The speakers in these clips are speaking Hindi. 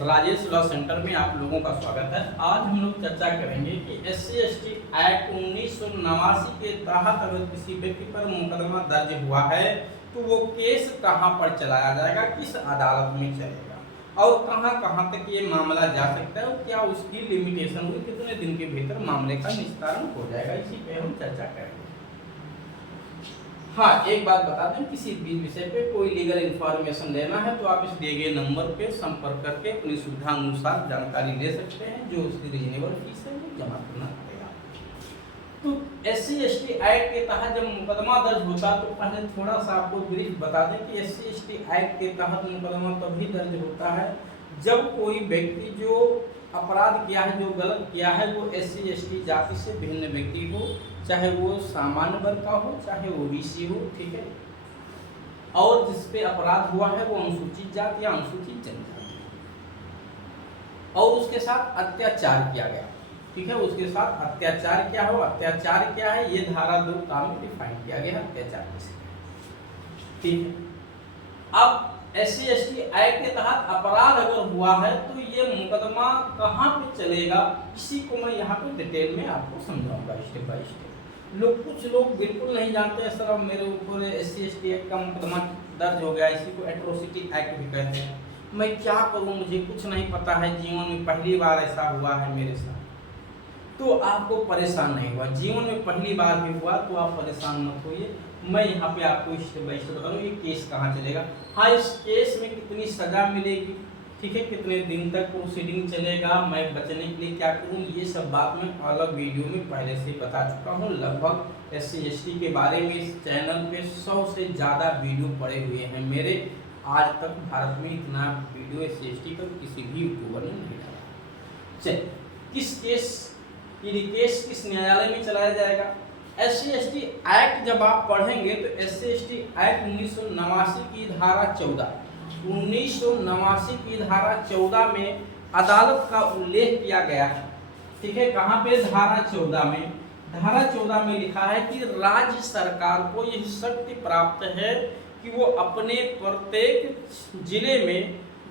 राजेश लॉ सेंटर में आप लोगों का स्वागत है। आज हम लोग चर्चा करेंगे कि SC/ST एक्ट 1989 के तहत अगर किसी व्यक्ति पर मुकदमा दर्ज हुआ है तो वो केस कहां पर चलाया जाएगा, किस अदालत में चलेगा और कहां कहां तक ये मामला जा सकता है और क्या उसकी लिमिटेशन हुई, कितने दिन के भीतर मामले का निस्तारण हो जाएगा, इसी पे हम चर्चा करेंगे। हाँ, एक बात बता दें, किसी भी विषय पे कोई लीगल इंफॉर्मेशन लेना है तो आप इस दिए गए नंबर पे संपर्क करके अपनी सुविधा अनुसार जानकारी ले सकते हैं। जो उसकी रीजनेबल फीस है वो जमा करना पड़ेगा। तो SC/ST एक्ट के तहत जब मुकदमा दर्ज होता तो पहले थोड़ा सा आपको ब्रीफ बता दें कि SC/ST एक्ट के तहत मुकदमा तभी दर्ज होता है जब कोई व्यक्ति जो अपराध किया है, जो गलत किया है, वो SC/ST जाति से भिन्न व्यक्ति हो, चाहे वो सामान्य वर्ग का हो, चाहे OBC हो, ठीक है, और जिस पे अपराध हुआ है वो अनुसूचित जाति या अनुसूचित जनजाति और उसके साथ अत्याचार किया गया, ठीक है, उसके साथ अत्याचार क्या हो, अत्याचार क्या है ये धारा 2 का में डिफाइन किया गया अत्याचार किसे, ठीक है। अब SC/ST एक्ट के तहत अपराध अगर हुआ है तो ये मुकदमा कहाँ पे चलेगा, इसी को मैं यहाँ पे डिटेल में आपको समझाऊंगा स्टेप बाय स्टेप। कुछ लोग बिल्कुल नहीं जानते हैं, सर अब मेरे ऊपर SC/ST एक्ट का मुकदमा दर्ज हो गया, इसी को एट्रोसिटी एक्ट भी कहते हैं, मैं क्या करूँ, मुझे कुछ नहीं पता है, जीवन में पहली बार ऐसा हुआ है मेरे साथ। तो आपको परेशान नहीं हुआ, जीवन में पहली बार भी हुआ तो आप परेशान मत होइए। मैं यहाँ पे आपको स्टेप बाय स्टेप बताऊँ ये केस कहाँ चलेगा। हाँ, इस केस में कितनी सजा मिलेगी, ठीक है, कितने दिन तक प्रोसीडिंग चलेगा, मैं बचने के लिए क्या करूँ, ये सब बात मैं अलग वीडियो में पहले से बता चुका हूँ। लगभग SC/ST के बारे में इस चैनल पे 100 से ज़्यादा वीडियो पड़े हुए हैं मेरे। आज तक भारत में इतना वीडियो SC/ST पर किसी भी यूट्यूबर ने नहीं डाला। चलिए, किस न्यायालय में चलाया जाएगा। SC/ST एक्ट जब आप पढ़ेंगे तो SC/ST एक्ट 1989 की धारा 14 में अदालत का उल्लेख किया गया है, ठीक है। कहाँ पे, धारा 14 में लिखा है कि राज्य सरकार को यह शक्ति प्राप्त है कि वो अपने प्रत्येक जिले में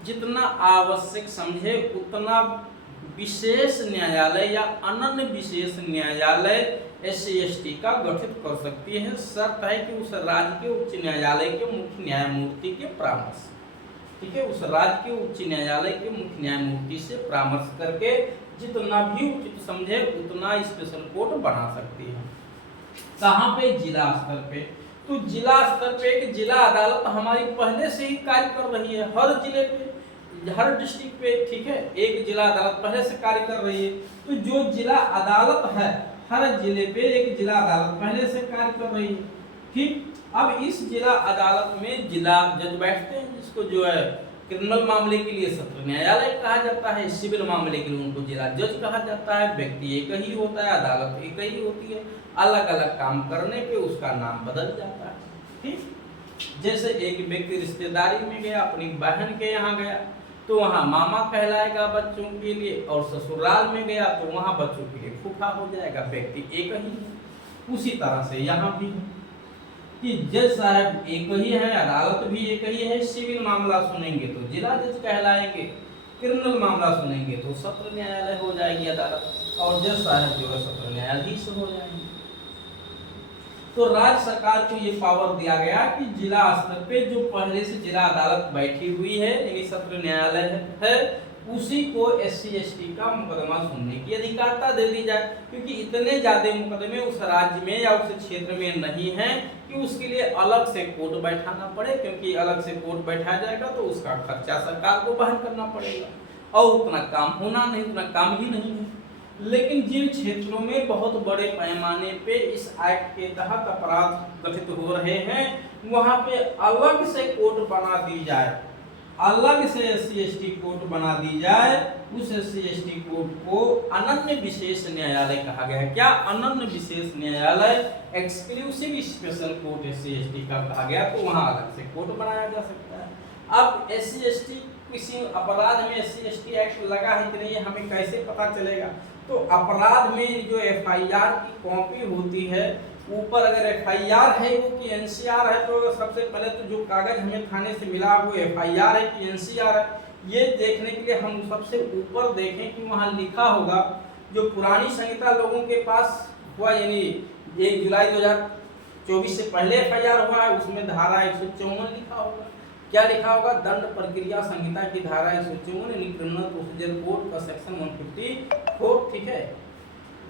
जितना आवश्यक समझे उतना विशेष न्यायालय या अनन्य विशेष न्यायालय SC/ST का गठित कर सकती है। शर्त है कि उस राज्य के उच्च न्यायालय के मुख्य न्यायमूर्ति के परामर्श, ठीक है, उस राज्य के उच्च न्यायालय के मुख्य न्यायमूर्ति से परामर्श करके जितना भी उचित समझे उतना स्पेशल कोर्ट बना सकती है। कहाँ पे, जिला स्तर पे। तो जिला स्तर पे एक जिला अदालत हमारी पहले से ही कार्य कर रही है, हर जिले पे, हर डिस्ट्रिक्ट पे, ठीक है, एक जिला अदालत पहले से कार्य कर रही है। तो जो जिला अदालत है हर जिले पे एक जिला अदालत पहले से कार्य कर रही है, ठीक। अब इस जिला अदालत में जिला जज बैठते हैं, जिसको जो है क्रिमिनल मामले के लिए सत्र न्यायालय कहा जाता है, सिविल मामले के लिए उनको जिला जज कहा जाता है। व्यक्ति एक ही होता है, अदालत एक ही होती है, अलग अलग काम करने पे उसका नाम बदल जाता है, ठीक। जैसे एक व्यक्ति रिश्तेदारी में गया, अपनी बहन के यहाँ गया तो वहाँ मामा कहलाएगा बच्चों के लिए, और ससुराल में गया तो वहाँ बच्चों के लिए फूफा हो जाएगा, व्यक्ति एक ही है। उसी तरह से यहाँ भी है कि जज साहब एक ही है, अदालत भी एक ही है। सिविल मामला सुनेंगे तो जिला जज कहलाएंगे, क्रिमिनल मामला सुनेंगे तो सत्र न्यायालय हो जाएगी अदालत, और जज साहब जो है सत्र न्यायाधीश हो जाएंगे। तो राज्य सरकार को ये पावर दिया गया कि जिला स्तर पे जो पहले से जिला अदालत बैठी हुई है यानी सत्र न्यायालय है, उसी को SC/ST का मुकदमा सुनने की अधिकारता दे दी जाए, क्योंकि इतने ज्यादा मुकदमे उस राज्य में या उस क्षेत्र में नहीं है कि उसके लिए अलग से कोर्ट बैठाना पड़े, क्योंकि अलग से कोर्ट बैठाया जाएगा तो उसका खर्चा सरकार को वहन करना पड़ेगा और उतना काम होना नहीं, उतना काम ही नहीं है। लेकिन जिन क्षेत्रों में बहुत बड़े पैमाने पे इस एक्ट के तहत अपराध गठित हो रहे हैं वहां पे अलग से कोर्ट बना दी जाए, अलग से SC/ST कोर्ट बना दी जाए। उस SC/ST कोर्ट को अनन्य विशेष न्यायालय कहा गया है। क्या, अनन्य विशेष न्यायालय, एक्सक्लूसिव स्पेशल कोर्ट SC/ST का कहा गया, तो वहां अलग से कोर्ट बनाया जा सकता है। अब SC/ST किसी अपराध में SC/ST एक्ट लगा है कि नहीं हमें कैसे पता चलेगा। तो अपराध में जो FIR की कॉपी होती है, ऊपर अगर FIR है वो कि NCR है, तो सबसे पहले तो जो कागज हमें थाने से मिला वो FIR है कि NCR है, ये देखने के लिए हम सबसे ऊपर देखें कि वहाँ लिखा होगा जो पुरानी संहिता लोगों के पास हुआ, यानी 1 जुलाई 2024 से पहले FIR हुआ है, उसमें धारा 154 लिखा होगा। क्या लिखा होगा? दंड प्रक्रिया संहिता की धारा 154 यानी क्रिमिनल प्रोसीजर कोड का सेक्शन 154, ठीक है।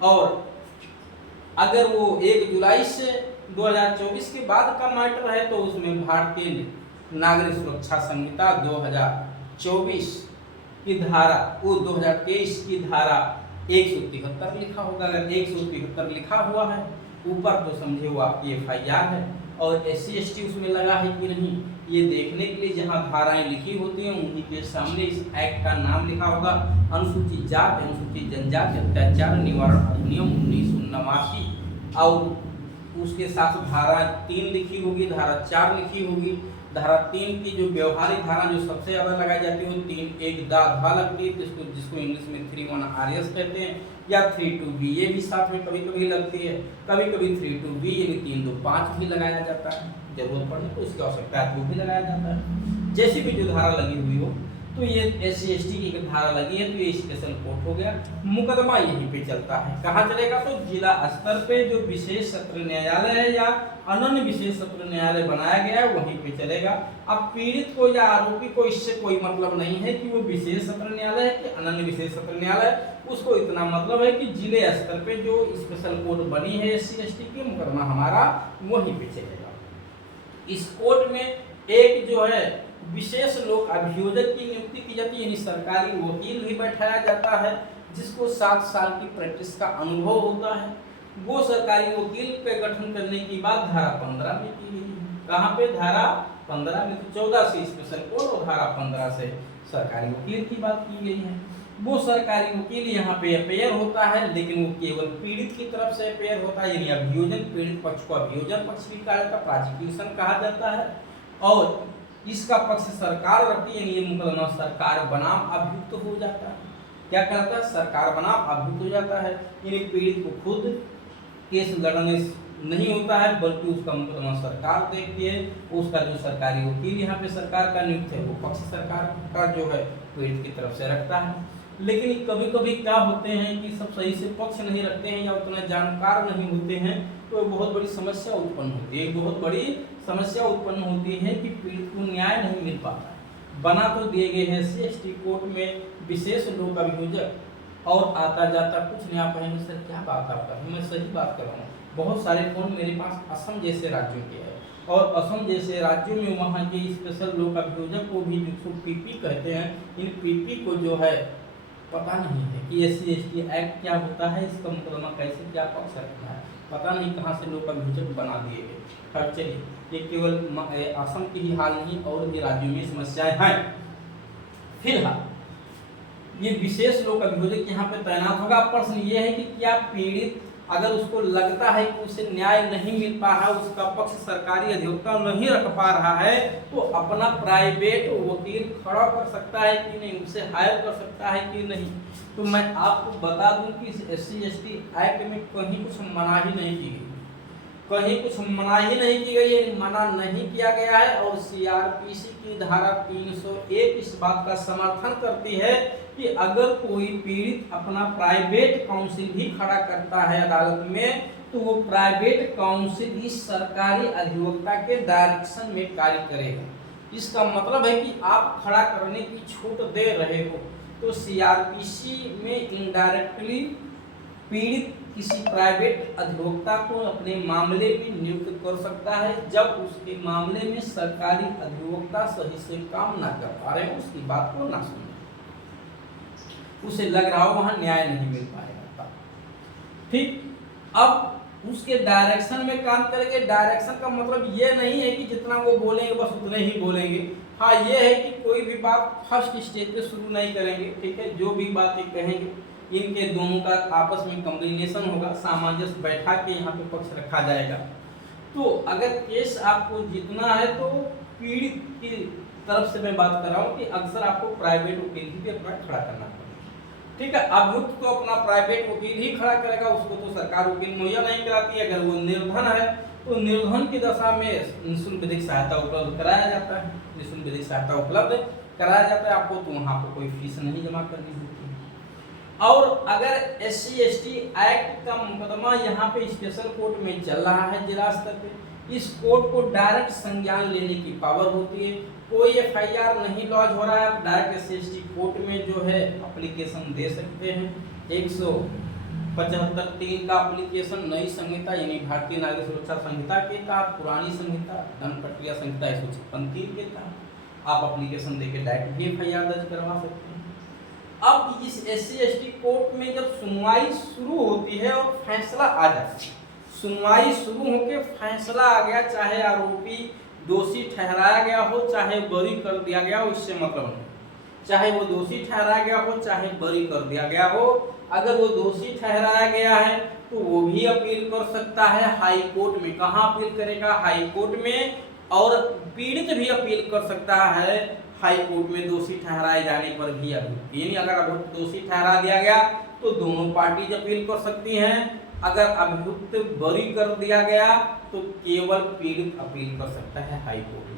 और अगर वो 1 जुलाई से 2024 के बाद का मैटर है तो उसमें भारतीय नागरिक सुरक्षा संहिता 2024 की धारा, वो 2023 की धारा 173 लिखा होगा। अगर 173 लिखा हुआ है ऊपर तो समझे वो आपकी FIR है, और SC ST उसमें लगा है कि नहीं, ये देखने के लिए जहाँ धाराएं लिखी होती हैं उन्हीं के सामने इस एक्ट का नाम लिखा होगा, अनुसूचित जाति अनुसूचित जनजाति अत्याचार निवारण अधिनियम 1989, और उसके साथ धारा 3 लिखी होगी, धारा 4 लिखी होगी। धारा 3 की जो व्यवहारिक धारा जो सबसे ज्यादा लगाई जाती है वो 3(1) लगती है, जिसको इंग्लिश में 3(1) कहते हैं, या 3(2)(b) ये भी साथ में कभी कभी लगती है, कभी कभी 3(2)(b) यानी 3(2)(5) भी लगाया जाता है, जरूरत पड़ने तो इसकी आवश्यकता है तो भी लगाया जाता है। जैसी भी जो धारा लगी हुई हो, तो ये SC ST की धारा लगी है तो ये स्पेशल कोर्ट हो गया। मुकदमा यहीं पे चलता है, कहाँ चलेगा? तो जिला स्तर पे जो विशेष सत्र न्यायालय है या अनन्य विशेष सत्र न्यायालय बनाया गया है वहीं पे चलेगा। अब पीड़ित को या आरोपी को इससे कोई मतलब नहीं है कि वो विशेष सत्र न्यायालय है कि अनन्य विशेष सत्र न्यायालय, उसको इतना मतलब है कि जिले स्तर पे जो स्पेशल कोर्ट बनी है SC ST की, मुकदमा हमारा वहीं पे चलेगा। इस कोर्ट में एक जो है विशेष लोक अभियोजक की नियुक्ति की जाती है, यानी सरकारी वकील भी बैठाया जाता है जिसको 7 साल की प्रैक्टिस का अनुभव होता है। वो सरकारी वकील पे गठन करने की बात धारा 15 में की गई है। कहाँ पे? धारा 15 में। तो 14 से स्पेशल कोर्ट और धारा 15 से सरकारी वकील की बात की गई है। वो सरकारी वकील यहाँ पे अपेयर होता है, लेकिन वो केवल पीड़ित की तरफ से अपेयर होता है, यानी अभियोजन, पीड़ित पक्ष को अभियोजन पक्ष भी कहा जाता है, प्रोसिक्यूशन कहा जाता है, और इसका पक्ष सरकार रखती है, यानी ये मुकदमा सरकार बनाम अभियुक्त हो जाता है। क्या कहता है? सरकार बनाम अभियुक्त हो जाता है, यानी पीड़ित को खुद केस लड़ने नहीं होता है बल्कि उसका मुकदमा सरकार देखती है। उसका जो सरकारी वकील यहाँ पे सरकार का नियुक्त है वो पक्ष सरकार का जो है पीड़ित की तरफ से रखता है। लेकिन कभी कभी क्या होते हैं कि सब सही से पक्ष नहीं रखते हैं या उतना जानकार नहीं होते हैं, तो बहुत बड़ी समस्या उत्पन्न होती है। बहुत बड़ी समस्या उत्पन्न होती है कि पीड़ित को न्याय नहीं मिल पाता है। बना तो दिए गए हैं SC ST कोर्ट में विशेष लोक अभियोजक, और आता जाता कुछ नहीं। आप कहेंगे सर क्या बात आप कर रहे हैं? मैं सही बात कर रहा हूँ। बहुत सारे फोन मेरे पास असम जैसे राज्यों के हैं, और असम जैसे राज्यों में वहाँ के स्पेशल लोक अभियोजक को भी जिसको PP कहते हैं, इन PP को जो है पता नहीं है कि SC ST एक्ट क्या होता है, इसका मुकदमा कैसे क्या पक्ष रखना है, पता नहीं कहाँ से लोक अभियोजक बना दिए गए। खैर चलिए, ये केवल असम की ही हाल नहीं और भी राज्यों में समस्याएं हैं। फिलहाल ये विशेष लोक अभियोजक यहाँ पे तैनात होगा। प्रश्न ये है कि क्या पीड़ित अगर उसको लगता है कि उसे न्याय नहीं मिल पा रहा, उसका पक्ष सरकारी अधिवक्ता नहीं रख पा रहा है, तो अपना प्राइवेट वकील खड़ा कर सकता है कि नहीं, उसे हायर कर सकता है कि नहीं। तो मैं आपको बता दूं कि इस SC ST एक्ट में कहीं कुछ मनाही नहीं की गई, कहीं कुछ मनाही नहीं की गई है, मना नहीं किया गया है। और CRPC की धारा 301 इस बात का समर्थन करती है कि अगर कोई पीड़ित अपना प्राइवेट काउंसिल भी खड़ा करता है अदालत में, तो वो प्राइवेट काउंसिल इस सरकारी अधिवक्ता के डायरेक्शन में कार्य करेगा। इसका मतलब है कि आप खड़ा करने की छूट दे रहे हो। तो CRPC में इनडायरेक्टली पीड़ित किसी प्राइवेट अधिवक्ता को अपने मामले में नियुक्त कर सकता है जब उसके मामले में सरकारी अधिवक्ता सही से काम ना कर पा रहे, उसकी बात को ना सुने, उसे लग रहा हो वहां न्याय नहीं मिल पाएगा। ठीक, अब उसके डायरेक्शन में काम करेंगे। डायरेक्शन का मतलब ये नहीं है कि जितना वो बोलेंगे बस उतने ही बोलेंगे। हाँ, ये है कि कोई भी बात फर्स्ट स्टेज पे शुरू नहीं करेंगे। ठीक है, जो भी बातें कहेंगे इनके दोनों का आपस में कॉम्बिनेशन होगा, सामंजस्य बैठा के यहाँ पे पक्ष रखा जाएगा। तो अगर केस आपको जीतना है तो पीड़ित की तरफ से मैं बात कर रहा हूँ कि अक्सर आपको प्राइवेट वकील ही अपना खड़ा करना पड़ेगा। ठीक है, अभियुक्त तो अपना प्राइवेट वकील ही खड़ा करेगा, उसको तो सरकार वकील मुहैया नहीं कराती है। अगर वो निर्धन है तो निर्धन की दशा में निःशुल्क विधिक सहायता उपलब्ध कराया जाता है, निःशुल्क विधिक सहायता उपलब्ध कराया जाता है आपको, तो वहाँ पर कोई फीस नहीं जमा करनी होती है। और अगर SC/ST एक्ट का मुकदमा यहाँ पे स्पेशल कोर्ट में चल रहा है जिला स्तर पे, इस कोर्ट को डायरेक्ट संज्ञान लेने की पावर होती है। कोई FIR नहीं लॉन्च हो रहा है, आप डायरेक्ट SC/ST कोर्ट में जो है एप्लीकेशन दे सकते हैं। 175(3) का एप्लीकेशन नई संहिता यानी भारतीय नागरिक सुरक्षा संहिता के तहत, पुरानी संहिता दंड प्रक्रिया संहिता 156(3) के तहत आप एप्लीकेशन देके डायरेक्ट भी FIR दर्ज करवा सकते हैं। अब इस SC/ST कोर्ट में जब सुनवाई शुरू होती है और फैसला आ जाता है, सुनवाई शुरू होकर फैसला आ गया, चाहे आरोपी दोषी ठहराया गया हो चाहे बरी कर दिया गया हो, इससे मतलब नहीं, चाहे वो दोषी ठहराया गया हो चाहे बरी कर दिया गया हो, अगर वो दोषी ठहराया गया है तो वो भी अपील कर सकता है हाई कोर्ट में। कहाँ अपील करेगा? हाई कोर्ट में। और पीड़ित भी अपील कर सकता है हाई कोर्ट में दोषी ठहराए जाने पर भी। यानी अगर दोषी ठहरा दिया गया तो दोनों पार्टी अपील कर सकती हैं, अगर अभियुक्त बरी कर दिया गया तो केवल पीड़ित अपील कर सकता है हाई कोर्ट में।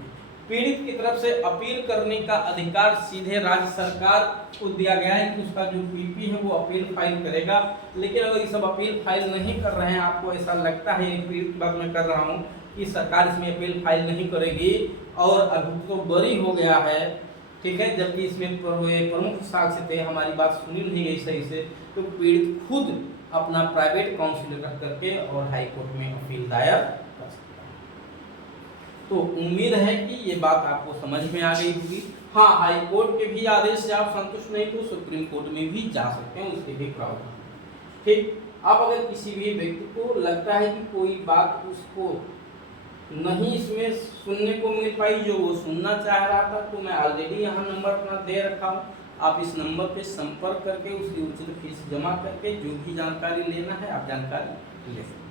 पीड़ित की तरफ से अपील करने का अधिकार सीधे राज्य सरकार को दिया गया है कि उसका जो PP है वो अपील फाइल करेगा। लेकिन अगर ये सब अपील फाइल नहीं कर रहे हैं, आपको ऐसा लगता है, पीड़ित की बात मैं कर रहा हूँ कि सरकार इसमें अपील फाइल नहीं करेगी और अभियुक्त तो बरी हो गया है, ठीक है, जबकि इसमें प्रमुख साक्ष्य थे, हमारी बात सुनी नहीं गई सही से, तो पीड़ित खुद अपना प्राइवेट काउंसिल रख करके और हाई कोर्ट में अपील दायर कर सकता है। तो उम्मीद है कि ये बात आपको समझ में आ गई होगी। हाँ, हाई कोर्ट के भी आदेश से आप संतुष्ट नहीं तो सुप्रीम कोर्ट में भी जा सकते हैं, उसके भी प्रावधान। ठीक, अब अगर किसी भी व्यक्ति को लगता है कि कोई बात उसको नहीं इसमें सुनने को मिल पाई जो वो सुनना चाह रहा था, तो मैं ऑलरेडी यहाँ नंबर अपना दे रखा हूँ, आप इस नंबर पे संपर्क करके उसकी उचित फीस जमा करके जो भी जानकारी लेना है आप जानकारी ले सकते हैं।